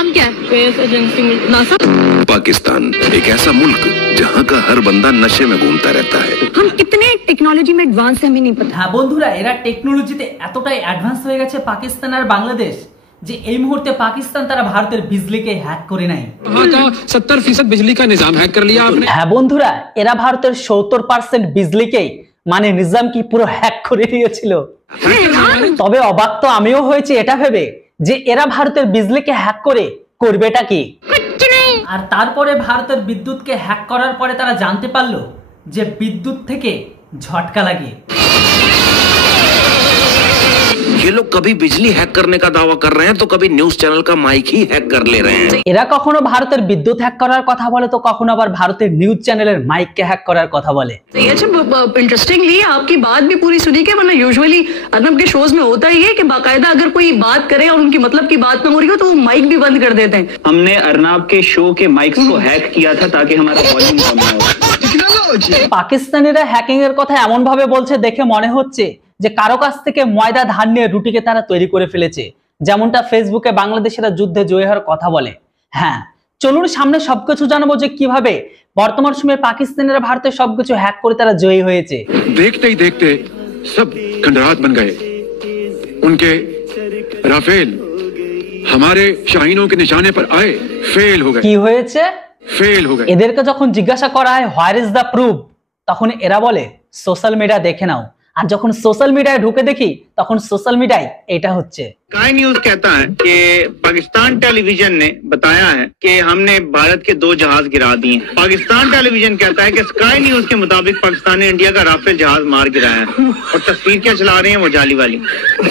नाम क्या है? Space agency NASA. पाकिस्तान एक ऐसा मुल्क जहाँ का हर बंदा नशे में घूमता रहता है। हम कितने टेक्नोलॉजी में एडवांस है हमें नहीं पता। হ্যাঁ বন্ধুরা, এরা টেকনোলজিতে এতটাই অ্যাডভান্স হয়ে গেছে পাকিস্তান আর বাংলাদেশ যে এই মুহূর্তে পাকিস্তান তারা ভারতের বিজলিকে হ্যাক করে নাই। 70% बिजली का निजाम हैक कर लिया आपने। হ্যাঁ বন্ধুরা, এরা ভারতের 70% বিজলিকে মানে নিজাম কি পুরো হ্যাক করে নিয়েছিল। তবে অবাক তো আমিও হয়েছি এটা ভেবে যে এরা ভারতের বিজলিকে হ্যাক করে করবেটা কি। আর তারপরে ভারতের বিদ্যুৎকে হ্যাক করার পরে তারা জানতে পারলো যে বিদ্যুৎ থেকে ঝটকা লাগে। ये लोग कभी बिजली हैक करने का दावा कर रहे हैं तो कभी न्यूज चैनल का माइक ही हैक कर ले रहे हैं। এরা কখনো ভারতের বিদ্যুৎ হ্যাক করার কথা বলে তো কখনো আবার ভারতের নিউজ চ্যানেলের মাইককে হ্যাক করার কথা বলে। इंटरेस्टिंगली आपकी बात भी पूरी सुनी के, वरना यूजुअली अदब के शोज में होता ही है कि बाकायदा अगर कोई बात करे और उनकी मतलब की बात ना हो रही हो तो वो माइक भी बंद कर देते हैं। हमने अर्नाब के शो के माइक्स को हैक किया था ताकि हमारा वॉल्यूम कम ना हो। পাকিস্তানিরা হ্যাকিং এর কথা এমন ভাবে বলছে দেখে মনে হচ্ছে যে কারো কাছ থেকে ময়দা ধান নিয়ে রুটিকে তারা তৈরি করে ফেলেছে, যেমনটা ফেসবুকে বাংলাদেশিরা যুদ্ধে জয়ী হওয়ার কথা বলে। হ্যাঁ, চলুন সামনে সবকিছু জানাবো যে কিভাবে বর্তমান সময়ে পাকিস্তানিরা ভারতের সবকিছু হ্যাক করে তারা জয়ী হয়েছে। देखते ही देखते सब खंडरात बन गए। उनके राफेल हमारे शाहीनों के निशाने पर आए, फेल हो गए। কি হয়েছে? फेल हो गए। এদেরকে যখন জিজ্ঞাসা করা হয় হোয়ার ইজ দ্য প্রুফ, তখন এরা বলে সোশ্যাল মিডিয়া দেখে নাও। আর যখন সোশ্যাল মিডিয়ায় ঢুকে দেখি তখন সোশ্যাল মিডিয়ায় এটা হচ্ছে। स्काई न्यूज कहता है कि पाकिस्तान टेलीविजन ने बताया है कि हमने भारत के 2 जहाज गिरा दिए। पाकिस्तान टेलीविजन कहता है कि स्काई न्यूज के मुताबिक पाकिस्तान ने इंडिया का राफेल जहाज मार गिराया है। और तस्वीर क्या चला रहे हैं वो जाली वाली।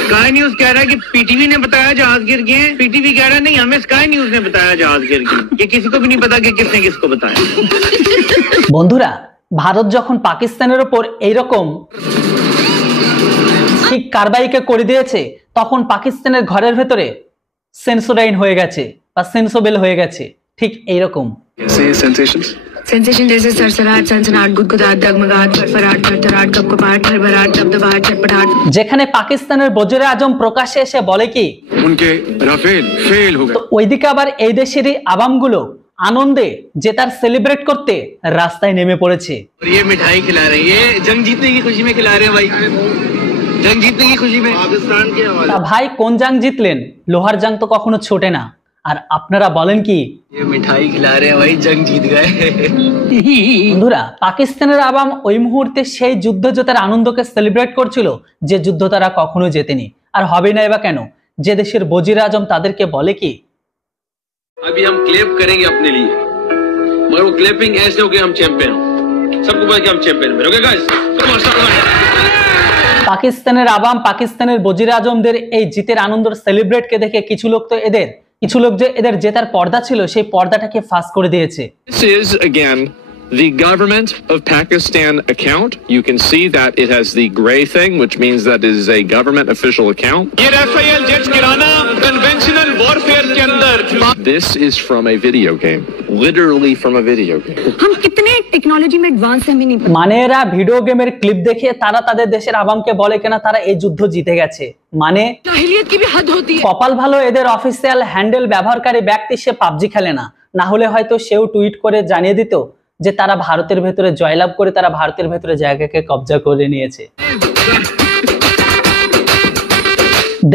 स्काई न्यूज कह रहा है कि पीटीवी ने बताया जहाज गिर गए, पीटीवी कह रहा है नहीं हमें स्काई न्यूज ने बताया जहाज गिर गए। ये किसी को भी नहीं पता कि किसने किसको बताया। বন্ধুরা, ভারত যখন পাকিস্তানের উপর এইরকম ঠিক কারবাইকে করে দিয়েছে তখন পাকিস্তানের ঘরের ভেতরে সেন্সোরাইন হয়ে গেছে বা সেন্সোবেল হয়ে গেছে ঠিক এইরকম। सेंसेशन जैसे सरसराहट, सनसनाहट, गुदगुदाहट, डगमगाहट, फरफराहट, थरथराहट, कपकपाहट, खरबराहट, दबदबाहट, छटपटाहट। যেখানে পাকিস্তানের বজরে আজম প্রকাশ্যে এসে বলে কি उनके राफेल फेल हो गए। তো ওইদিকে আবার এই দেশেরই আবামগুলো আনন্দে যে তার সেলিব্রেট করতে রাস্তায় নেমে পড়েছে। ये मिठाई खिला रहे हैं, ये जंग जीतने की खुशी में खिला रहे हैं भाई, जंग जीतने की खुशी में। पाकिस्तान के हवाले। তা ভাই কোন জাং জিতলেন? লোহার জাং তো কখনো ছোটে না। আর আপনারা বলেন কি ये मिठाई खिला रहे हैं भाई, जंग जीत गए। বন্ধুরা, পাকিস্তানের আবাম ওই মুহূর্তে সেই যুদ্ধ জেতার আনন্দকে সেলিব্রেট করছিল যে যুদ্ধ তারা কখনো জেতেনি। আর হবে না বা কেন? যে দেশের বজির আজম তাদেরকে বলে কি अभी हम क्लेप करेंगे अपने लिए, मगर वो क्लेपिंग ऐसे हो कि हम चैंपियन हो, सबको पता कि हम चैंपियन हैं। Okay guys, come on start. পাকিস্তানের আবাম পাকিস্তানের বজির আজমদের এই জিতের আনন্দের সেলিব্রেটকে দেখে কিছু লোক যে এদের জেতার পর্দা ছিল সেই পর্দাটাকে ফাঁস করে দিয়েছে। This is again the government of Pakistan account. You can see that it has the gray thing, which means that it is a government official account. ये राफेल जेट्स गिराना कन्वेंशनल वॉरफेयर के अंदर। This is from a video game, literally from a video game. हम कितने technology में advance है हमें नहीं पता। মানে এরা ভিডিও গেমের ক্লিপ দেখে তারা তাদের দেশের আবামকে বলে কিনা তারা এই যুদ্ধ জিতে গেছে। মানে जाहिलियत की भी हद होती है। কপাল ভালো এদের অফিসিয়াল হ্যান্ডেল ব্যবহারকারী ব্যক্তি সে পাবজি খেলে না, না হলে হয়তো সেও টুইট করে জানিয়ে দিত যে তারা ভারতের ভেতরে জয়লাভ করে তারা ভারতের ভেতরে জায়গাকে কবজা করে নিয়েছে।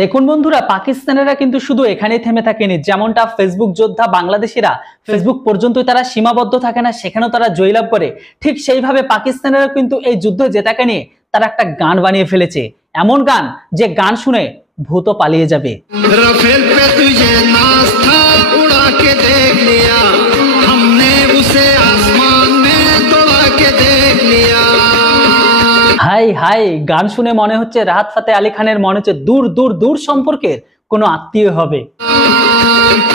দেখুন বন্ধুরা, পাকিস্তানেরা কিন্তু শুধু এখানেই থেমে থাকেনি। যেমনটা ফেসবুক যোদ্ধা বাংলাদেশিরা ফেসবুক পর্যন্তই তারা সীমাবদ্ধ থাকে না, সেখানেও তারা জয়লাভ করে, ঠিক সেইভাবে পাকিস্তানেরা কিন্তু এই যুদ্ধ জেতাকে নিয়ে তারা একটা গান বানিয়ে ফেলেছে। এমন গান যে গান শুনে ভূত পালিয়ে যাবে। राफेल पे तुझे नाज था, उड़ा के देख लिया हमने उसे आसमान में दौड़ा के देख लिया। হাই হাই, গান শুনে মনে হচ্ছে রাহাত ফাতে আলী খানের মনে হচ্ছে দূর দূর দূর সম্পর্কের কোনো আত্মীয় হবে।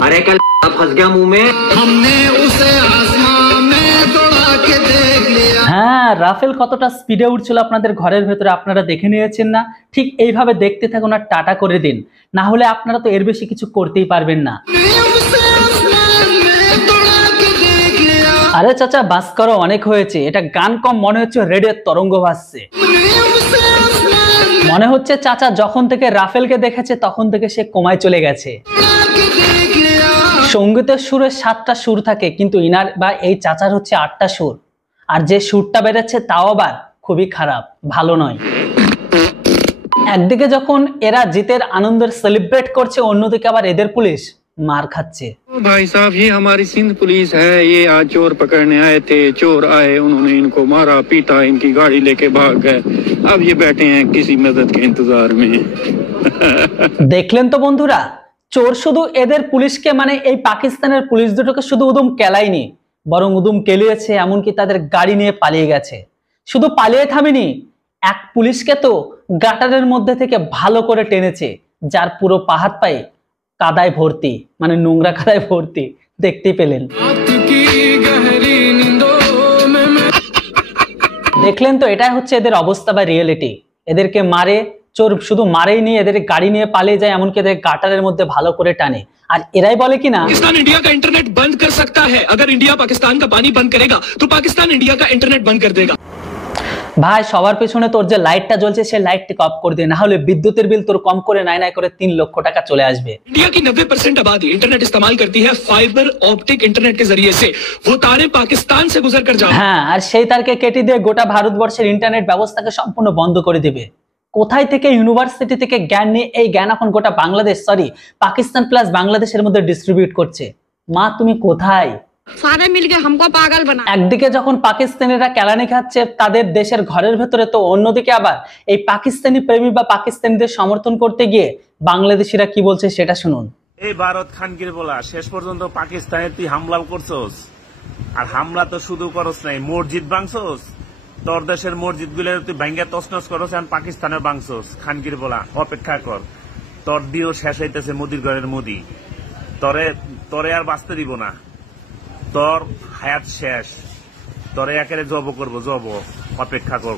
अरे कल फंस गया मुंह में, हमने उसे आसमान में दौड़ा के देख लिया। হ্যাঁ, রাফেল কতটা স্পিডে উঠছিল আপনাদের ঘরের ভেতরে আপনারা দেখে নিয়েছেন না? ঠিক এইভাবে দেখতে থাকুন আর টাটা করে দিন, না হলে আপনারা তো এর বেশি কিছু করতেই পারবেন না। আরে চাচা বাস করো, অনেক হয়েছে। এটা গান কম মনে হচ্ছে রেডিওর তরঙ্গ ভাসছে। মনে হচ্ছে চাচা যখন থেকে রাফেলকে দেখেছে তখন থেকে সে কোমায় চলে গেছে। সঙ্গীতের সুরে 7টা সুর থাকে, কিন্তু ইনার বা এই চাচার হচ্ছে 8টা সুর, আর যে সুরটা বেরোচ্ছে তাও আবার খুবই খারাপ, ভালো নয়। একদিকে যখন এরা জিতের আনন্দের সেলিব্রেট করছে, অন্যদিকে আবার এদের পুলিশ মার খাচ্ছে। भाई साहब ये हमारी सिंध पुलिस है, ये आज चोर पकड़ने आए थे, चोर आए, उन्होंने इनको मारा पीटा, इनकी गाड़ी लेके भाग गए, अब ये बैठे हैं किसी मदद के इंतजार में। দেখলেন তো বন্ধুরা, চোর শুধু এদের পুলিশকে মানে এই পাকিস্তানের পুলিশ দুটোকে শুধু উদুম কেলায়নি, বরং উদুম কেলিয়েছে, এমনকি তাদের গাড়ি নিয়ে পালিয়ে গেছে। শুধু পালিয়ে থামেনি, এক পুলিশকে তো গাটারের মধ্যে থেকে ভালো করে টেনেছে, যার পুরো পাহাড় পায়ে কাদায় ভর্তি, মানে নোংরা কাদায় ভর্তি, দেখতেই পেলেন। দেখলেন তো, এটাই হচ্ছে এদের অবস্থা বা রিয়েলিটি। এদেরকে মারে, চোর শুধু মারেই নিয়ে এদের গাড়ি নিয়ে পালিয়ে যায়, এমনকি এদের গাটারের মধ্যে ভালো করে টানে। আর এরাই বলে কিনা पाकिस्तान इंडिया का इंटरनेट बंद कर सकता है, अगर इंडिया पाकिस्तान का पानी बंद करेगा तो पाकिस्तान इंडिया का इंटरनेट बंद कर देगा। ভাই সবার পেছনে তোর যে লাইটটা জ্বলছে সেই লাইটটাকে অফ করে দে, না হলে বিদ্যুতের বিল তোর কম করে নাই নাই করে 3 লক্ষ টাকা চলে আসবে। इंडिया की 90% आबादी इंटरनेट इस्तेमाल करती है फाइबर ऑप्टिक इंटरनेट के जरिए से, वो तारे पाकिस्तान से गुजर कर जाते हैं। হ্যাঁ, আর সেই তারকে কেটে দিয়ে গোটা ভারতবর্ষের ইন্টারনেট ব্যবস্থাকে সম্পূর্ণ বন্ধ করে দিবে। কোথায় থেকে ইউনিভার্সিটি থেকে জ্ঞান নিয়ে এই জ্ঞান এখন গোটা বাংলাদেশ, সরি পাকিস্তান প্লাস বাংলাদেশের মধ্যে ডিস্ট্রিবিউট করছে। মা তুমি কোথায়? सारे मिलके हमको पागल बना। একদিকে যখন পাকিস্তানিরা কেলানি খাচ্ছে তাদের দেশের ঘরের ভেতরে, তো অন্যদিকে আবার এই পাকিস্তানি প্রেমী বা পাকিস্তানিদের সমর্থন করতে গিয়ে বাংলাদেশিরা কি বলছে সেটা শুনুন। এই ভারত খানগির বলা শেষ পর্যন্ত পাকিস্তানে তুই হামলা করছস, আর হামলা তো শুধু করস নাই, মসজিদ ভাঙছস, তোর দেশের মসজিদ গুলো তুই ভাঙ্গা তছনছ করস, আর পাকিস্তানের ভাঙছস। খানগির বলা অপেক্ষা কর, তোর দিও শেষ হইতেছে মোদির ঘরের মোদি, তরে আর বাঁচতে দিব না, তোর হায়াত শেষ, তোরে একেবারে জব করবো, জব, অপেক্ষা কর।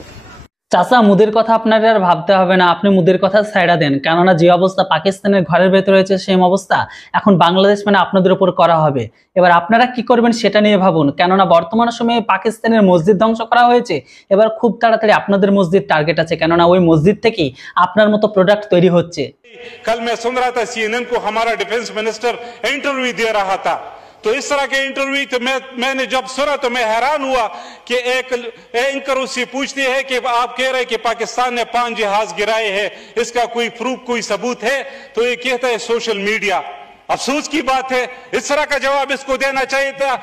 চাচা মুদির কথা আপনার আর ভাবতে হবে না, আপনি মুদির কথা ছাইড়া দেন, কেননা যে অবস্থা পাকিস্তানের ঘরের ভেতরে হয়েছে সেম অবস্থা এখন বাংলাদেশ মানে আপনাদের উপর করা হবে। এবার আপনারা কি করবেন সেটা নিয়ে ভাবুন, কেননা বর্তমান সময়ে পাকিস্তানের মসজিদ ধ্বংস করা হয়েছে, এবার খুব তাড়াতাড়ি আপনাদের মসজিদ টার্গেট আছে, কেননা ওই মসজিদ থেকেই আপনার মতো প্রোডাক্ট তৈরি হচ্ছে। कल मैं सुन रहा था CNN को हमारा डिफेंस मिनिस्टर इंटरव्यू दे रहा था, तो इस तरह के इंटरव्यू तो मैंने जब सुना तो मैं हैरान हुआ कि एक एंकर उससे पूछती है कि आप कह रहे हैं कि पाकिस्तान ने 5 जहाज गिराए हैं, इसका कोई प्रूफ, कोई सबूत है? तो ये कहता है सोशल मीडिया। अफसोस की बात है, इस तरह का जवाब इसको देना चाहिए था।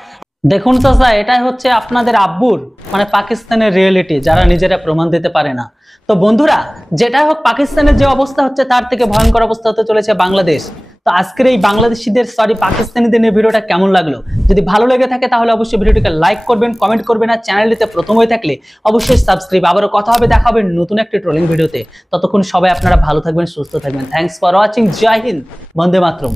দেখুন চাচা, এটাই হচ্ছে আপনাদের আব্বুর মানে পাকিস্তানের রিয়েলিটি, যারা নিজেরা প্রমাণ দিতে পারে না। তো বন্ধুরা, যেটাই হোক পাকিস্তানের যে অবস্থা হচ্ছে তার থেকে ভয়ঙ্কর অবস্থা হতে চলেছে বাংলাদেশ। তো আজকের এই বাংলাদেশিদের সরি পাকিস্তানিদের নিয়ে ভিডিওটা কেমন লাগলো? যদি ভালো লেগে থাকে তাহলে অবশ্যই ভিডিওটিকে লাইক করবেন, কমেন্ট করবেন, আর চ্যানেলটিতে প্রথম হয়ে থাকলে অবশ্যই সাবস্ক্রাইব। আবারও কথা হবে, দেখা হবে নতুন একটি ট্রোলিং ভিডিওতে। ততক্ষণ সবাই আপনারা ভালো থাকবেন, সুস্থ থাকবেন। Thanks for watching. Jai Hind, Vande Mataram.